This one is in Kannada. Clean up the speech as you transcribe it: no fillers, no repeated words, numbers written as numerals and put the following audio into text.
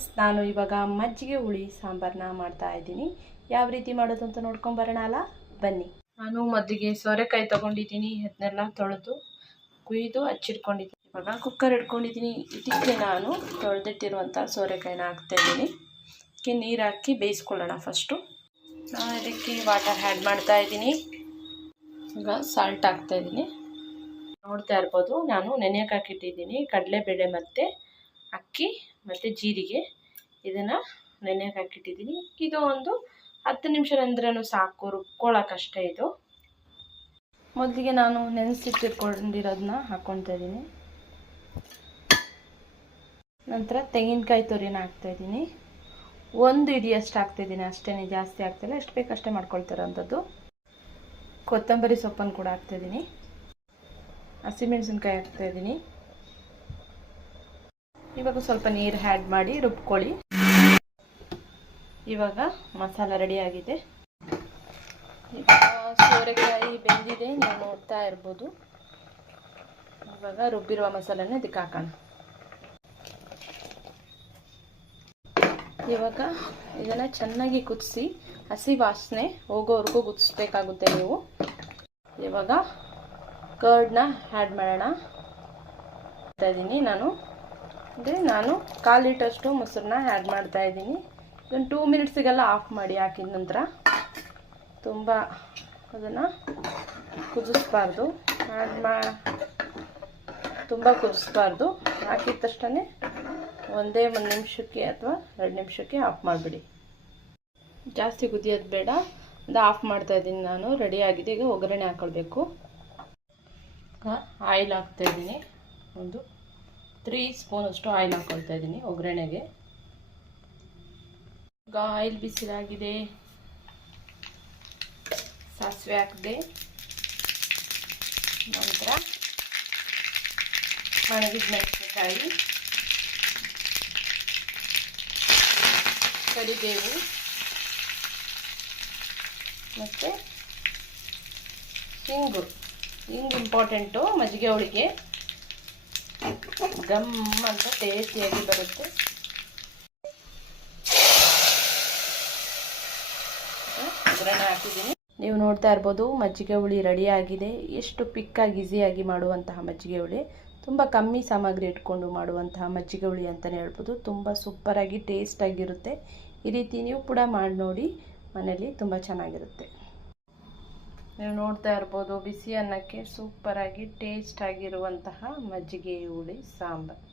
ಫ್ರೆಂಡ್ಸ್, ನಾನು ಇವಾಗ ಮಜ್ಜಿಗೆ ಹುಳಿ ಸಾಂಬಾರನ್ನ ಮಾಡ್ತಾ ಇದ್ದೀನಿ. ಯಾವ ರೀತಿ ಮಾಡೋದು ಅಂತ ನೋಡ್ಕೊಂಡು ಬರೋಣ ಅಲ್ಲ, ಬನ್ನಿ. ನಾನು ಮೊದಲಿಗೆ ಸೋರೆಕಾಯಿ ತೊಗೊಂಡಿದ್ದೀನಿ, ಅದನ್ನೆಲ್ಲ ತೊಳೆದು ಕುಯ್ದು ಹಚ್ಚಿಟ್ಕೊಂಡಿದ್ದೀನಿ. ಇವಾಗ ಕುಕ್ಕರ್ ಇಟ್ಕೊಂಡಿದ್ದೀನಿ. ಇದಕ್ಕೆ ನಾನು ತೊಳೆದಿಟ್ಟಿರುವಂಥ ಸೋರೆಕಾಯಿನ ಹಾಕ್ತಾಯಿದ್ದೀನಿ. ಇದಕ್ಕೆ ನೀರು ಹಾಕಿ ಬೇಯಿಸ್ಕೊಳ್ಳೋಣ. ಫಸ್ಟು ನಾನು ಇದಕ್ಕೆ ವಾಟರ್ ಆ್ಯಡ್ ಮಾಡ್ತಾ ಇದ್ದೀನಿ. ಈಗ ಸಾಲ್ಟ್ ಹಾಕ್ತಾಯಿದ್ದೀನಿ. ನೋಡ್ತಾ ಇರ್ಬೋದು, ನಾನು ನೆನೆಯಕ್ಕೆ ಹಾಕಿಟ್ಟಿದ್ದೀನಿ ಕಡಲೆಬೇಳೆ ಮತ್ತು ಅಕ್ಕಿ ಮತ್ತು ಜೀರಿಗೆ. ಇದನ್ನು ನೆನೆಯಕ್ಕೆ ಹಾಕಿಟ್ಟಿದ್ದೀನಿ. ಇದು ಒಂದು 10 ನಿಮಿಷ ಅಂದ್ರೂ ಸಾಕು, ರುಬ್ಕೊಳ್ಳೋಕ್ಕಷ್ಟೇ. ಇದು ಮೊದಲಿಗೆ ನಾನು ನೆನೆಸಿಟ್ಟಿಟ್ಕೊಂಡಿರೋದನ್ನ ಹಾಕ್ಕೊಳ್ತಾ ಇದ್ದೀನಿ. ನಂತರ ತೆಂಗಿನಕಾಯಿ ತುರಿನ ಹಾಕ್ತಾಯಿದ್ದೀನಿ. 1 ಹಿಡಿಯಷ್ಟು ಹಾಕ್ತಾಯಿದ್ದೀನಿ, ಅಷ್ಟೇ, ಜಾಸ್ತಿ ಆಗ್ತಾಯಿಲ್ಲ. ಎಷ್ಟು ಬೇಕಷ್ಟೇ ಮಾಡ್ಕೊಳ್ತಿರೋಂಥದ್ದು. ಕೊತ್ತಂಬರಿ ಸೊಪ್ಪನ್ನು ಕೂಡ ಹಾಕ್ತಾಯಿದ್ದೀನಿ. ಹಸಿಮೆಣಸಿನ್ಕಾಯಿ ಹಾಕ್ತಾಯಿದ್ದೀನಿ. ಇವಾಗ ಸ್ವಲ್ಪ ನೀರು ಆ್ಯಡ್ ಮಾಡಿ ರುಬ್ಕೊಳ್ಳಿ. ಇವಾಗ ಮಸಾಲ ರೆಡಿಯಾಗಿದೆ. ಇವಾಗ ಸೋರೆಕಾಯಿ ಬೆಂದಿದೆ, ನೀವು ನೋಡ್ತಾ ಇರ್ಬೋದು. ಇವಾಗ ರುಬ್ಬಿರುವ ಮಸಾಲನ ಇದಕ್ಕೆ ಹಾಕೋಣ. ಇವಾಗ ಇದನ್ನು ಚೆನ್ನಾಗಿ ಕುದಿಸಿ ಹಸಿ ವಾಸನೆ ಹೋಗೋವರೆಗೂ ಕುದಿಸ್ಬೇಕಾಗುತ್ತೆ ನೀವು. ಇವಾಗ ಕರ್ಡ್ನ ಆ್ಯಡ್ ಮಾಡೋಣ. ಇದ್ದೀನಿ ನಾನು 1/4 ಲೀಟರ್ಷ್ಟು ಮೊಸರನ್ನ ಆ್ಯಡ್ ಮಾಡ್ತಾ ಇದ್ದೀನಿ. ಇದನ್ನು 2 ಮಿನಿಟ್ಸಿಗೆಲ್ಲ ಆಫ್ ಮಾಡಿ. ಹಾಕಿದ ನಂತರ ತುಂಬ ಅದನ್ನು ಕುದಿಸ್ಬಾರ್ದು, ತುಂಬ ಕುದಿಸ್ಬಾರ್ದು. ಹಾಕಿದ ತಕ್ಷಣ 1 ನಿಮಿಷಕ್ಕೆ ಅಥವಾ 2 ನಿಮಿಷಕ್ಕೆ ಆಫ್ ಮಾಡಿಬಿಡಿ. ಜಾಸ್ತಿ ಕುದಿಯೋದು ಬೇಡ. ಅದು ಆಫ್ ಮಾಡ್ತಾ ಇದ್ದೀನಿ ನಾನು. ರೆಡಿಯಾಗಿದೆ. ಈಗ ಒಗ್ಗರಣೆ ಹಾಕ್ಕೊಳ್ಬೇಕು. ಆಯಿಲ್ ಹಾಕ್ತಾಯಿದ್ದೀನಿ. ಒಂದು 3 ಸ್ಪೂನಷ್ಟು ಆಯಿಲ್ ಹಾಕ್ಕೊಳ್ತಾ ಇದ್ದೀನಿ ಒಗ್ಗರಣೆಗೆ. ಈಗ ಆಯಿಲ್ ಬಿಸಿಲಾಗಿದೆ. ಸಾಸಿವೆ ಹಾಕಿದೆ. ನಂತರ ಒಣಗಿದ ಮೆಣಸಿನಕಾಯಿ, ಕರಿಬೇವು ಮತ್ತು ಹಿಂಗು ಇಂಪಾರ್ಟೆಂಟು ಮಜ್ಜಿಗೆ ಹುಳಿಗೆ. ಗಮ್ ಅಂತ ಟೇಸ್ಟಿಯಾಗಿ ಬರುತ್ತೆ. ಒಗ್ಗರಣೆ ಹಾಕಿದ್ದೀನಿ. ನೀವು ನೋಡ್ತಾ ಇರ್ಬೋದು, ಮಜ್ಜಿಗೆ ಹುಳಿ ರೆಡಿಯಾಗಿದೆ. ಎಷ್ಟು ಪಿಕ್ಕಾಗಿ ಈಸಿಯಾಗಿ ಮಾಡುವಂತಹ ಮಜ್ಜಿಗೆ ಹುಳಿ, ತುಂಬ ಕಮ್ಮಿ ಸಾಮಗ್ರಿ ಇಟ್ಕೊಂಡು ಮಾಡುವಂತಹ ಮಜ್ಜಿಗೆ ಹುಳಿ ಅಂತಲೇ ಹೇಳ್ಬೋದು. ತುಂಬ ಸೂಪರಾಗಿ ಟೇಸ್ಟಾಗಿರುತ್ತೆ. ಈ ರೀತಿ ನೀವು ಕೂಡ ಮಾಡಿ ನೋಡಿ ಮನೇಲಿ, ತುಂಬ ಚೆನ್ನಾಗಿರುತ್ತೆ. ನೀವು ನೋಡ್ತಾ ಇರ್ಬೋದು, ಬಿಸಿ ಅನ್ನಕ್ಕೆ ಸೂಪರಾಗಿ ಟೇಸ್ಟ್ ಆಗಿರುವಂತಹ ಮಜ್ಜಿಗೆ ಹುಳಿ ಸಾಂಬಾರು.